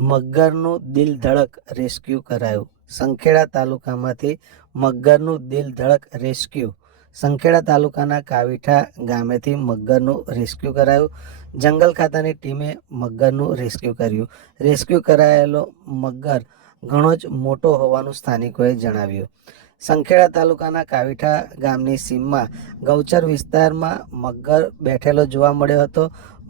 મગરનું દિલ ધડક રેસ્ક્યુ કરાયું. સંખેડા તાલુકામાંથી મગરનું દિલ ધડક રેસ્ક્યુ. સંખેડા તાલુકાના કાવીઠા ગામેથી મગરનું રેસ્ક્યુ કરાયું. જંગલ ખાતાની ટીમે મગરનું રેસ્ક્યુ કર્યું. રેસ્ક્યુ કરાયેલો મગર ઘણો જ મોટો હોવાનું સ્થાનિકોએ જણાવ્યું. સંખેડા તાલુકાના કાવીઠા ગામની સીમમાં ગૌચર વિસ્તારમાં મગર બેઠેલો જોવા મળ્યો હતો.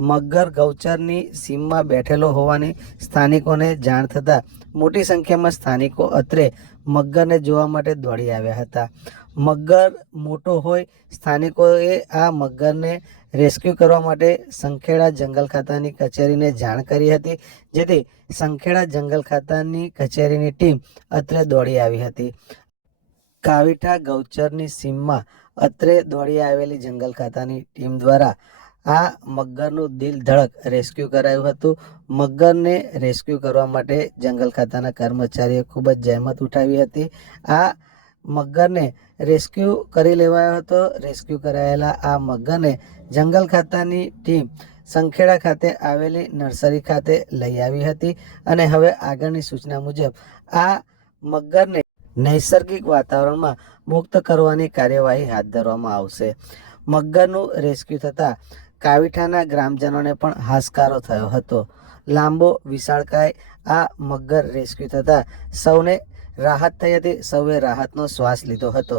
મગર ગૌચરની સીમમાં બેઠેલો હોવાની સ્થાનિકોને જાણ થતાં મોટી સંખ્યામાં સ્થાનિકો અત્રે મગરને જોવા માટે દોડી આવ્યા હતા. મગર મોટો હોય સ્થાનિકોએ આ મગરને રેસ્ક્યુ કરવા માટે સંખેડા જંગલ ખાતાની કચેરીને જાણ કરી હતી, જેથી સંખેડા જંગલ ખાતાની કચેરીની ટીમ અત્રે દોડી આવી હતી. કાવીઠા ગૌચરની સીમમાં અત્રે દોડી આવેલી જંગલ ખાતાની ટીમ દ્વારા આ મગરનું દિલ ધડક રેસ્ક્યુ કરાયું હતું. મગરને રેસ્ક્યુ કરવા માટે જંગલ ખાતાના કર્મચારીએ ખૂબ જ જહેમત ઉઠાવી હતી. આ મગરને રેસ્ક્યુ કરી લેવાયો હતો. રેસ્ક્યુ કરાયેલા આ મગરને જંગલ ખાતાની ટીમ સંખેડા ખાતે આવેલી નર્સરી ખાતે લઈ આવી હતી અને હવે આગળની સૂચના મુજબ આ મગરને નૈસર્ગિક વાતાવરણમાં મુક્ત કરવાની કાર્યવાહી હાથ ધરવામાં આવશે. મગરનું રેસ્ક્યુ થતાં કાવીઠાના ગ્રામજનોને પણ હાશકારો થયો હતો. લાંબો વિશાળકાય આ મગર રેસ્ક્યુ થતાં સૌને રાહત થઈ હતી. સૌએ રાહતનો શ્વાસ લીધો હતો.